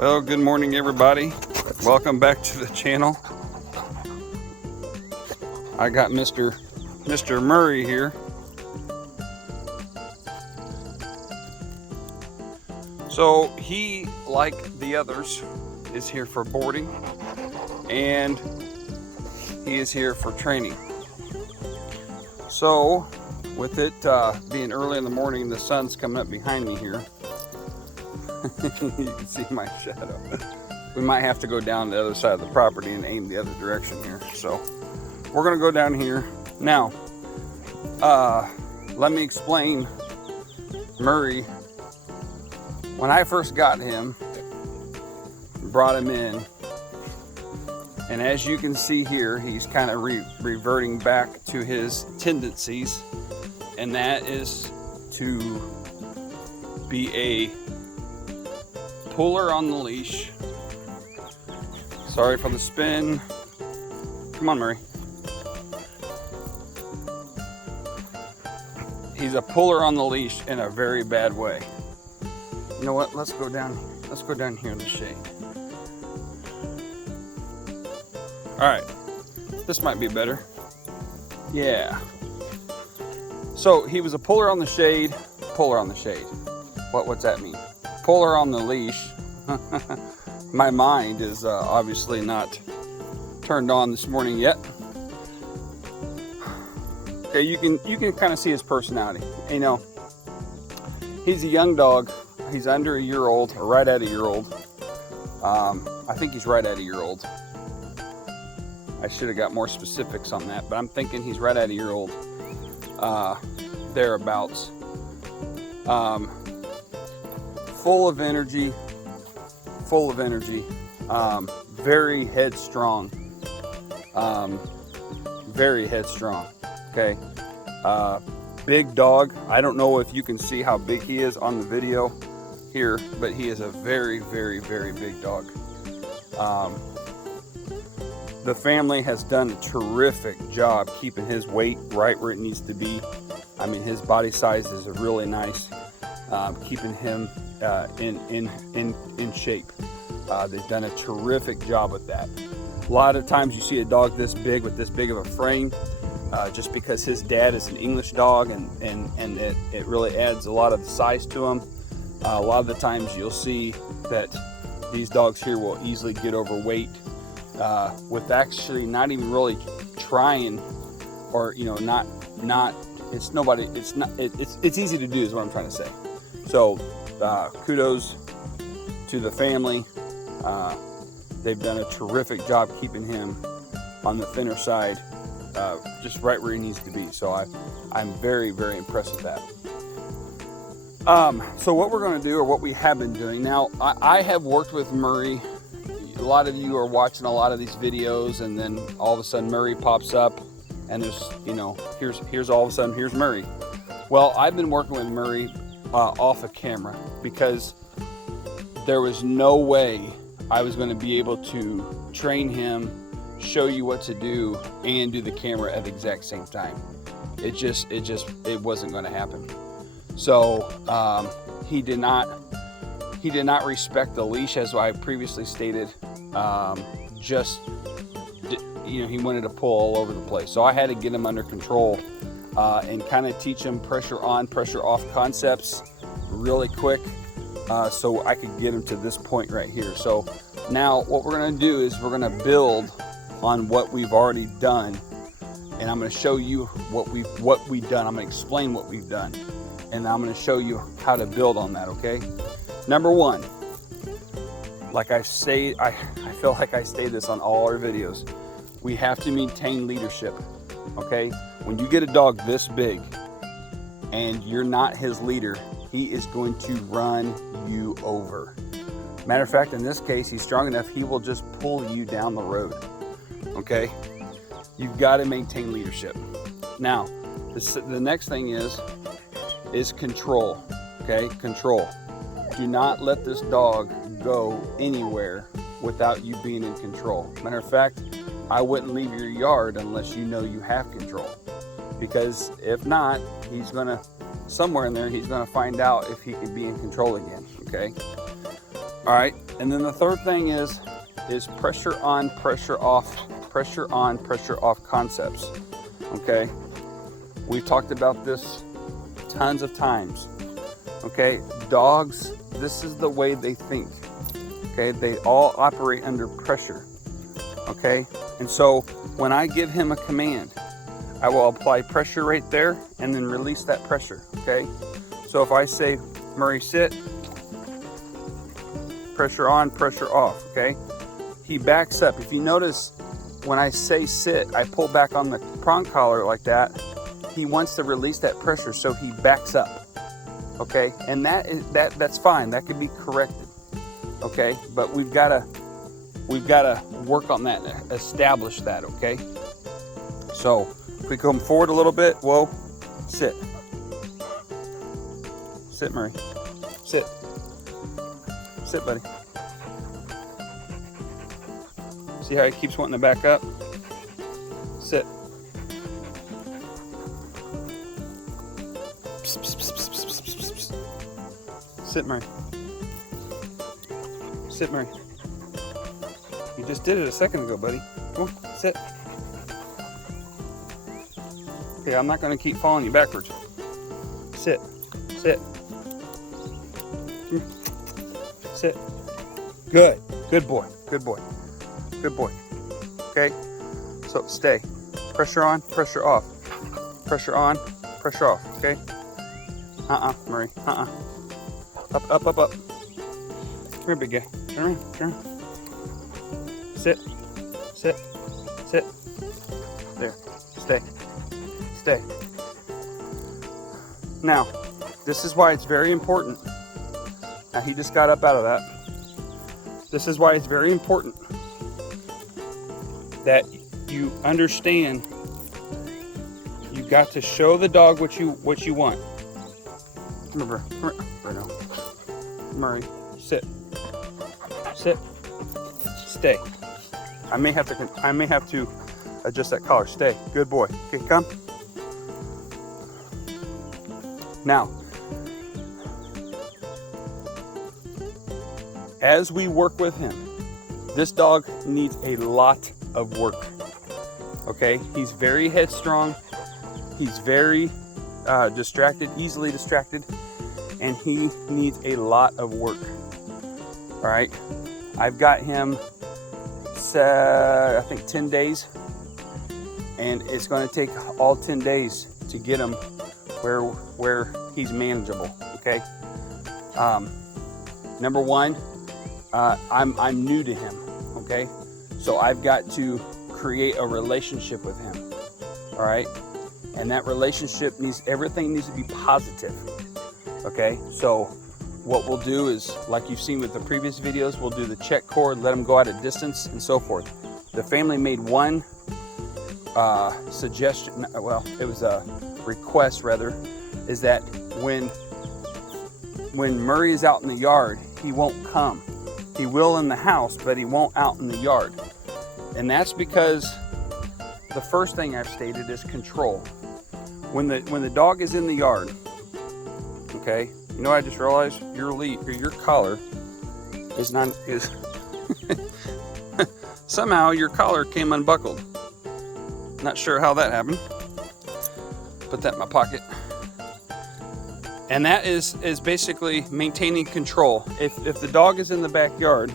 Well, good morning everybody. Welcome back to the channel. I got Mr. Murray here. So he, like the others, is here for boarding and he is here for training. So with it being early in the morning, the sun's coming up behind me here. You can see my shadow. We might have to go down the other side of the property and aim the other direction here. So we're gonna go down here. Now, let me explain Murray. When I first got him, brought him in, and as you can see here, he's kind of reverting back to his tendencies, and that is to be a puller on the leash. Sorry for the spin. Come on, Murray. He's a puller on the leash in a very bad way. You know what? Let's go down. Let's go down here in the shade. All right. This might be better. Yeah. So he was a puller on the shade. Puller on the shade. What's that mean? Puller on the leash. My mind is obviously not turned on this morning yet. Okay, you can kind of see his personality. You know, he's a young dog. He's under a year old, or right at a year old. I think he's right at a year old. I should have got more specifics on that, but I'm thinking he's right at a year old. Thereabouts. Full of energy, very headstrong, okay. Big dog. I don't know if you can see how big he is on the video here, but he is a very, very, very big dog. The family has done a terrific job keeping his weight right where it needs to be. I mean, his body size is really nice, keeping him in shape. They've done a terrific job with that. A lot of times you see a dog this big with this big of a frame, just because his dad is an English dog, and it really adds a lot of size to him. A lot of the times you'll see that these dogs here will easily get overweight with actually not even really trying, or it's easy to do is what I'm trying to say. So kudos to the family. They've done a terrific job keeping him on the thinner side, just right where he needs to be. So I'm very, very impressed with that. So what we're going to do, or what we have been doing now, I have worked with Murray. A lot of you are watching a lot of these videos, and then all of a sudden Murray pops up, and there's, here's all of a sudden here's Murray. Well, I've been working with Murray off of camera, because there was no way I was going to be able to train him, show you what to do, and do the camera at the exact same time. It wasn't going to happen. So he did not respect the leash, as I previously stated. He wanted to pull all over the place. So I had to get him under control and kind of teach him pressure on, pressure off concepts really quick, so I could get him to this point right here. So now what we're going to do is we're going to build on what we've already done, and I'm going to show you what we've done. I'm going to explain what we've done, and I'm going to show you how to build on that. Okay. Number one, like I say, I feel like I say this on all our videos, we have to maintain leadership. Okay. When you get a dog this big and you're not his leader, he is going to run you over. Matter of fact, in this case, he's strong enough, he will just pull you down the road. Okay? You've got to maintain leadership. Now, the next thing is control. Okay? Control. Do not let this dog go anywhere without you being in control. Matter of fact, I wouldn't leave your yard unless you know you have control. Because if not, he's going to, somewhere in there, he's going to find out if he can be in control again. Okay? All right. And then the third thing is pressure on, pressure off concepts. Okay, we've talked about this tons of times. Okay, dogs, this is the way they think. Okay, they all operate under pressure. Okay, and so when I give him a command, I will apply pressure right there and then release that pressure. Okay, so if I say, Murray, sit, pressure on, pressure off. Okay, he backs up. If you notice, when I say sit, I pull back on the prong collar like that. He wants to release that pressure, so he backs up. Okay, and that's fine. That can be corrected. Okay, but we've got to work on that, establish that. Okay, so if we come forward a little bit, whoa, sit, Murray, sit, buddy. See how he keeps wanting to back up? Sit. Sit, Murray. Sit, Murray. You just did it a second ago, buddy. Come on, sit. Okay, I'm not going to keep following you backwards. Sit. Sit. Sit. Good. Good boy. Good boy. Good boy. Okay, so stay. Pressure on, pressure off. Pressure on, pressure off. Okay? Murray. Up, up, up, up. Come here, big guy. Turn around, turn around. Sit, sit, sit. There, stay, stay. Now, this is why it's very important. Now, he just got up out of that. This is why it's very important that you understand you got to show the dog what you want. Remember, Murray, sit, sit, stay. I may have to adjust that collar. Stay, good boy. Okay, come. Now, as we work with him, this dog needs a lot of work. Okay, he's very headstrong. He's very distracted, easily distracted, and he needs a lot of work. All right, I've got him, I think 10 days, and it's going to take all 10 days to get him where he's manageable. Okay. Number one, I'm new to him. Okay, so I've got to create a relationship with him. All right, and that relationship everything needs to be positive. Okay, so what we'll do is, like you've seen with the previous videos, we'll do the check cord, let him go at a distance, and so forth. The family made one suggestion, well, it was a request rather, is that when Murray is out in the yard, he won't come. He will in the house, but he won't out in the yard. And that's because the first thing I've stated is control. When the dog is in the yard, okay, you know, I just realized your collar is somehow your collar came unbuckled. Not sure how that happened. Put that in my pocket. And that is basically maintaining control. If the dog is in the backyard,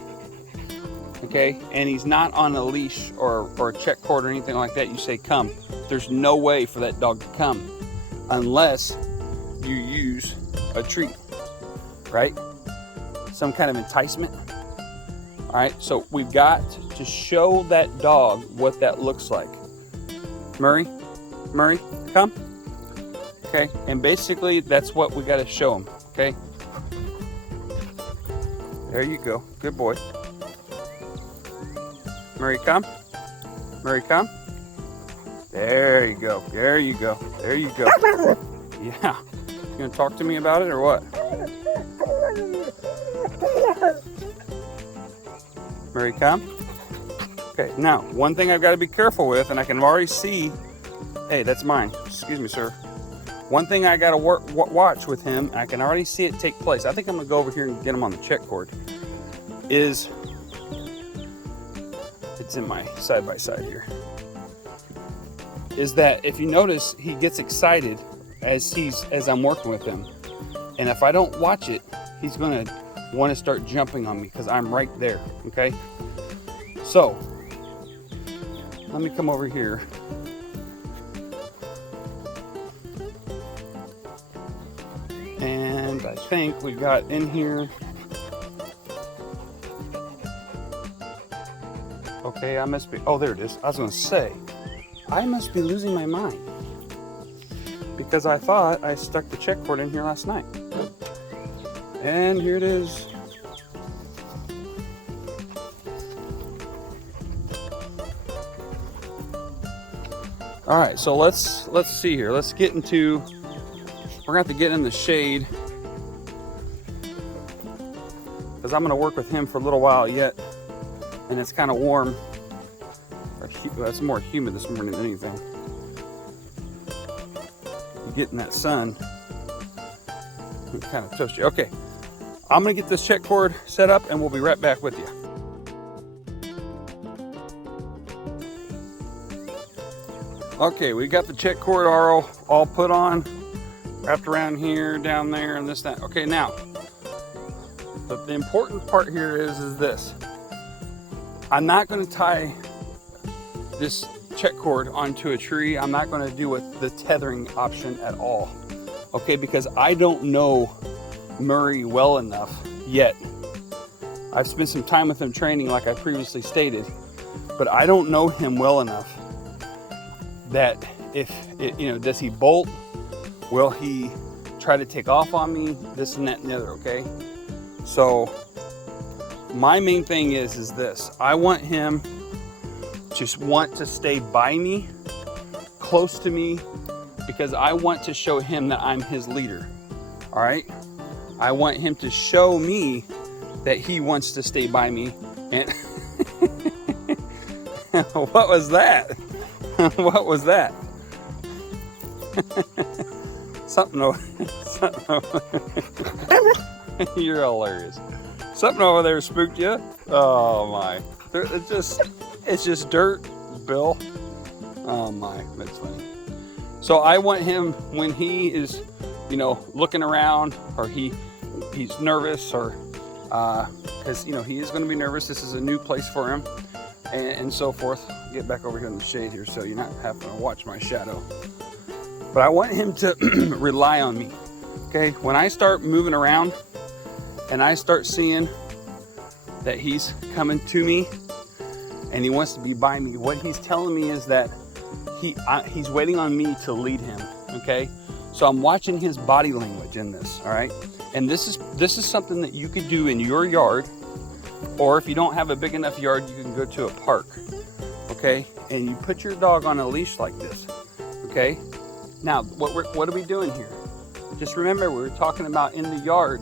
okay, and he's not on a leash or a check cord or anything like that, you say come. There's no way for that dog to come unless you use a treat, right? Some kind of enticement. All right, so we've got to show that dog what that looks like. Murray, come. Okay, and basically that's what we got to show him. Okay, there you go, good boy. Murray, come. Murray, come. There you go. There you go. There you go. Yeah. You gonna talk to me about it or what? Murray, come. Okay. Now, one thing I've got to be careful with, and I can already see. Hey, that's mine. Excuse me, sir. One thing I got to watch with him, I can already see it take place. I think I'm gonna go over here and get him on the check cord. is, it's in my side-by-side here, is that if you notice, he gets excited as I'm working with him. And if I don't watch it, he's gonna want to start jumping on me because I'm right there, okay? So, let me come over here. And I think we got in here. Okay, I must be, oh, there it is. I was gonna say, I must be losing my mind because I thought I stuck the check cord in here last night. And here it is. All right, so let's see here. Let's get into, we're gonna have to get in the shade because I'm gonna work with him for a little while yet, and it's kind of warm. It's more humid this morning than anything. Getting that sun, it kind of toast you. Okay, I'm gonna get this check cord set up and we'll be right back with you. Okay, we got the check cord all put on, wrapped around here, down there, and this, that. Okay, now, the important part here is this. I'm not gonna tie this check cord onto a tree. I'm not gonna do with the tethering option at all. Okay, because I don't know Murray well enough yet. I've spent some time with him training like I previously stated, but I don't know him well enough that if it, does he bolt? Will he try to take off on me? This and that and the other, okay? So my main thing is this. I want him to want to stay by me, close to me, because I want to show him that I'm his leader, all right? I want him to show me that he wants to stay by me. And what was that? What was that? Something over. You're hilarious. Something over there spooked you. Oh my! It's just dirt, Bill. Oh my, that's funny. So I want him when he is, looking around, or he's nervous, or because he is going to be nervous. This is a new place for him, and so forth. Get back over here in the shade here so you're not having to watch my shadow. But I want him to rely on me. Okay, when I start moving around and I start seeing that he's coming to me and he wants to be by me, what he's telling me is that he's waiting on me to lead him. Okay, so I'm watching his body language in this. All right, and this is something that you could do in your yard, or if you don't have a big enough yard, you can go to a park. Okay, and you put your dog on a leash like this. Okay, now what are we doing here? Just remember, we were talking about in the yard,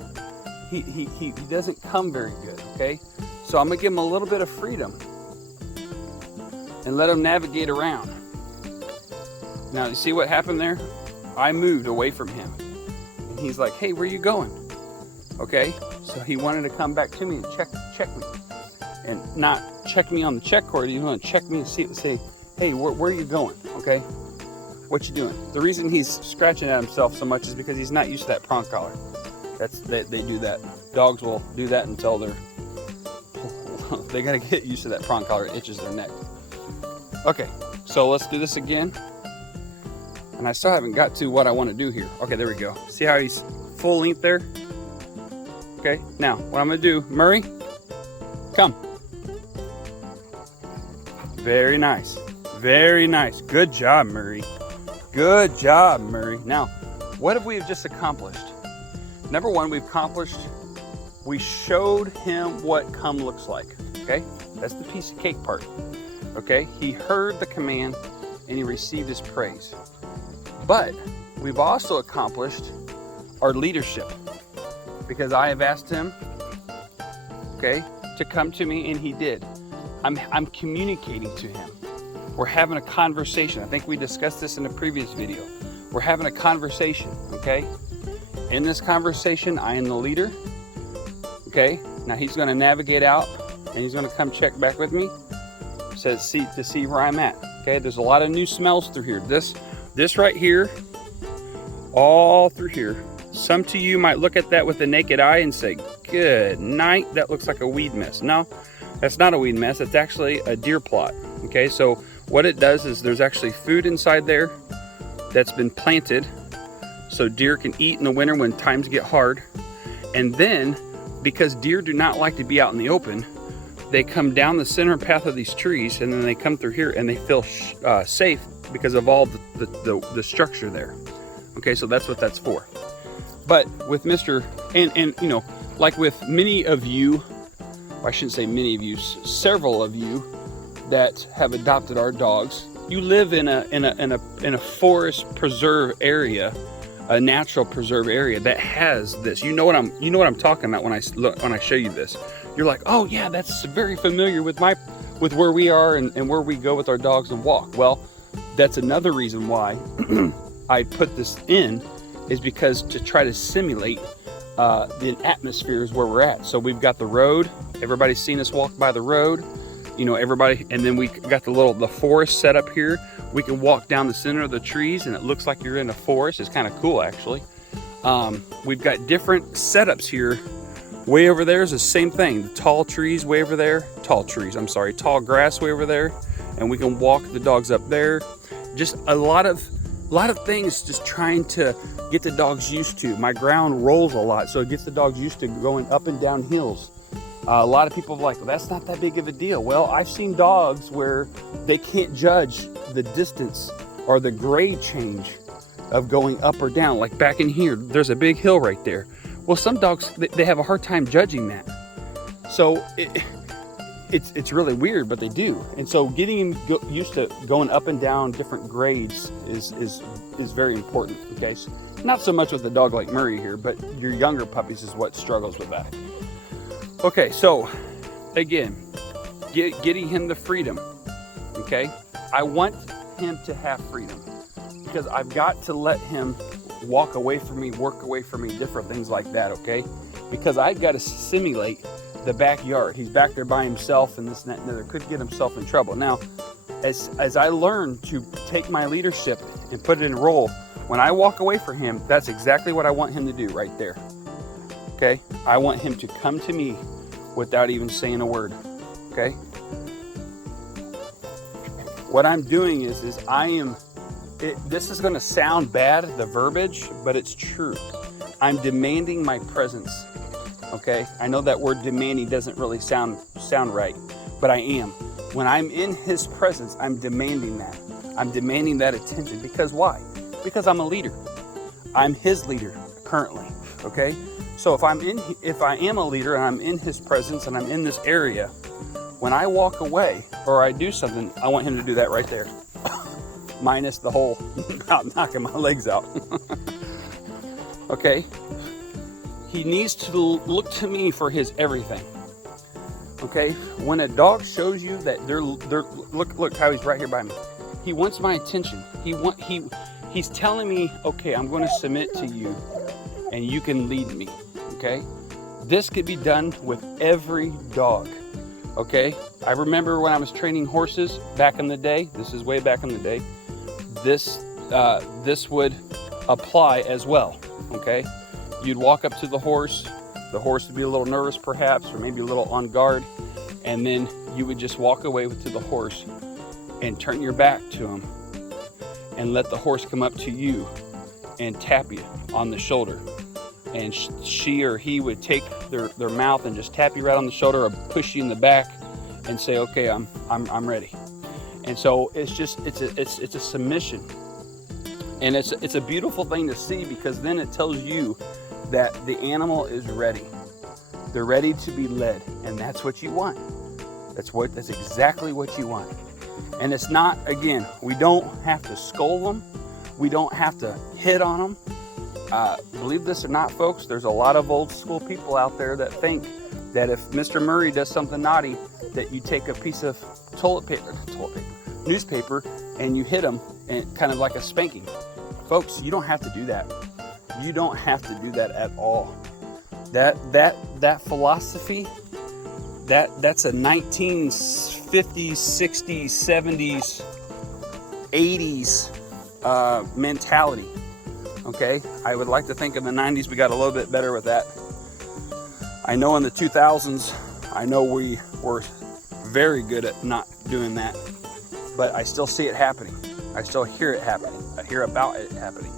he doesn't come very good. Okay, so I'm gonna give him a little bit of freedom and let him navigate around. Now you see what happened there? I moved away from him and he's like, hey, where are you going? Okay, so he wanted to come back to me and check me, and not check me on the check cord. He wanted to check me and say, hey, where are you going? Okay, what you doing? The reason he's scratching at himself so much is because he's not used to that prong collar. They do that. Dogs will do that until they gotta get used to that prong collar. It itches their neck. Okay, so let's do this again. And I still haven't got to what I want to do here. Okay, there we go. See how he's full length there? Okay, now what I'm gonna do, Murray, come. Very nice. Very nice. Good job, Murray. Good job, Murray. Now, what have we just accomplished? Number one, we showed him what come looks like. Okay, that's the piece of cake part. Okay, he heard the command and he received his praise. But we've also accomplished our leadership, because I have asked him, okay, to come to me, and he did. I'm communicating to him. We're having a conversation. I think we discussed this in a previous video. We're having a conversation, okay? In this conversation, I am the leader, okay? Now he's going to navigate out and he's going to come check back with me. Says to see where I'm at. Okay, there's a lot of new smells through here. This right here, all through here. Some to you might look at that with the naked eye and say, good night, that looks like a weed mess. No, that's not a weed mess. It's actually a deer plot. Okay, so what it does is there's actually food inside there that's been planted so deer can eat in the winter when times get hard. And then, because deer do not like to be out in the open, they come down the center path of these trees, and then they come through here and they feel safe because of all the structure there. Okay, so that's what that's for. But with and you know, like with many of you, I shouldn't say many of you, several of you that have adopted our dogs, you live in a forest preserve area, a natural preserve area that has this. You know what I'm talking about when I show you this. You're like, oh yeah, that's very familiar with where we are and where we go with our dogs and walk. Well, that's another reason why I put this in, is because to try to simulate the atmospheres where we're at. So we've got the road. Everybody's seen us walk by the road. You know, everybody, and then we got the forest set up here. We can walk down the center of the trees and it looks like you're in a forest. It's kind of cool, actually. We've got different setups here. Way over there is the same thing. The tall trees way over there. Tall grass way over there. And we can walk the dogs up there. Just a lot of things, just trying to get the dogs used to. My ground rolls a lot, so it gets the dogs used to going up and down hills. A lot of people are like, well, that's not that big of a deal. Well, I've seen dogs where they can't judge the distance or the grade change of going up or down. Like back in here, there's a big hill right there. Well, some dogs, they have a hard time judging that. So it's really weird, but they do. And so getting them used to going up and down different grades is very important. Okay, so not so much with a dog like Murray here, but your younger puppies is what struggles with that. Okay, so again, getting him the freedom. Okay, I want him to have freedom because I've got to let him walk away from me, work away from me, different things like that. Okay, because I've got to simulate the backyard. He's back there by himself and this and that and the other, could get himself in trouble. Now, as I learn to take my leadership and put it in role, when I walk away from him, that's exactly what I want him to do right there. Okay, I want him to come to me without even saying a word. Okay, what I'm doing is this is going to sound bad, the verbiage, but it's true. I'm demanding my presence. Okay, I know that word demanding doesn't really sound right, but I am. When I'm in his presence, I'm demanding that. I'm demanding that attention. Because why? Because I'm a leader. I'm his leader currently. Okay, so if I am a leader and I'm in his presence and I'm in this area, when I walk away or I do something, I want him to do that right there. Minus the whole about knocking my legs out. Okay, he needs to look to me for his everything. Okay, when a dog shows you that they're look how he's right here by me. He wants my attention. He's telling me, okay, I'm going to submit to you and you can lead me. Okay, this could be done with every dog. Okay, I remember when I was training horses back in the day. This is way back in the day. This would apply as well. Okay, you'd walk up to the horse would be a little nervous perhaps, or maybe a little on guard, and then you would just walk away to the horse and turn your back to him and let the horse come up to you and tap you on the shoulder, and she or he would take their mouth and just tap you right on the shoulder or push you in the back and say, okay, I'm ready. And so it's a submission, and it's a beautiful thing to see, because then it tells you that the animal is ready. They're ready to be led, and that's what you want. That's exactly what you want. And it's not, again, we don't have to scold them. We don't have to hit on them. Believe this or not, folks, there's a lot of old school people out there that think that if Mr. Murray does something naughty, that you take a piece of newspaper, and you hit him, and kind of like a spanking. Folks, you don't have to do that. You don't have to do that at all. That philosophy, that's a 1950s, 60s, 70s, 80s mentality. Okay, I would like to think in the 90s we got a little bit better with that. I know in the 2000s, I know we were very good at not doing that, but I still see it happening. I still hear it happening. I hear about it happening.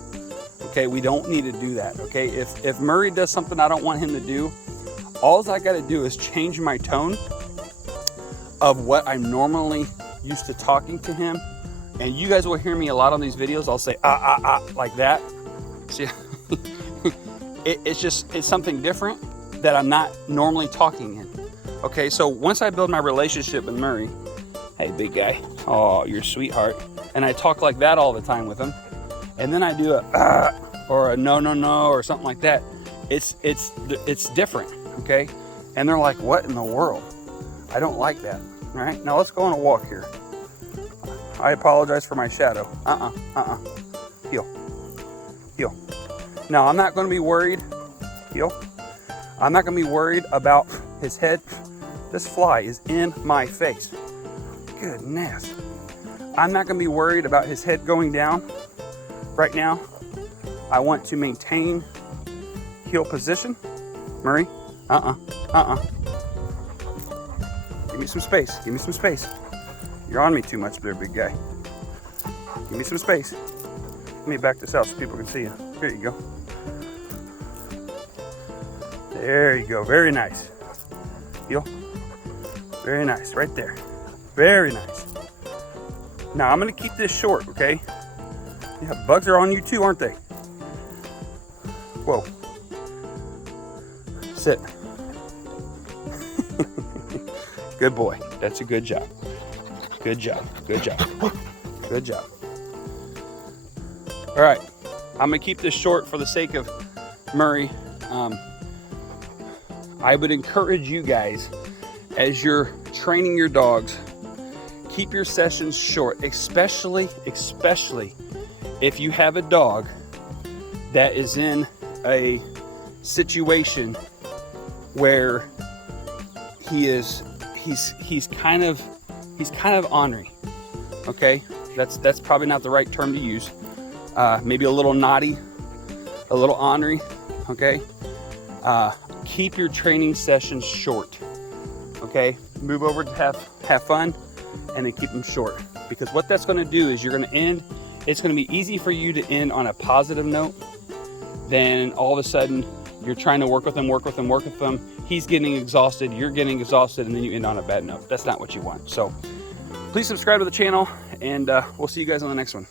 Okay, we don't need to do that. Okay, if Murray does something I don't want him to do, all I got to do is change my tone of what I'm normally used to talking to him. And you guys will hear me a lot on these videos. I'll say like that. See, it's something different that I'm not normally talking in. Okay, so once I build my relationship with Murray, hey big guy, oh you're a sweetheart, and I talk like that all the time with him, and then I do a or a no or something like that, it's different. Okay, and they're like, what in the world? I don't like that. All right, now let's go on a walk here. I apologize for my shadow. Heel. Now I'm not going to be worried. Heel. I'm not going to be worried about his head. This fly is in my face. Goodness. I'm not going to be worried about his head going down right now. I want to maintain heel position. Murray. Give me some space. Give me some space. You're on me too much there, big guy. Give me some space. Let me back this out so people can see you. Here you go. There you go. Very nice. Heel. Very nice. Right there. Very nice. Now I'm going to keep this short, okay? Yeah, bugs are on you too, aren't they? Whoa. Sit. Good boy. That's a good job. Good job. Good job. Good job. All right. I'm going to keep this short for the sake of Murray. I would encourage you guys, as you're training your dogs, keep your sessions short, especially if you have a dog that is in a situation where he's kind of ornery. Okay, that's probably not the right term to use. Maybe a little naughty, a little ornery. Okay, keep your training sessions short. Okay, move over to have fun, and then keep them short, because what that's going to do is you're going to end. It's going to be easy for you to end on a positive note. Then all of a sudden you're trying to work with him. He's getting exhausted, you're getting exhausted, and then you end on a bad note. That's not what you want. So please subscribe to the channel, and we'll see you guys on the next one.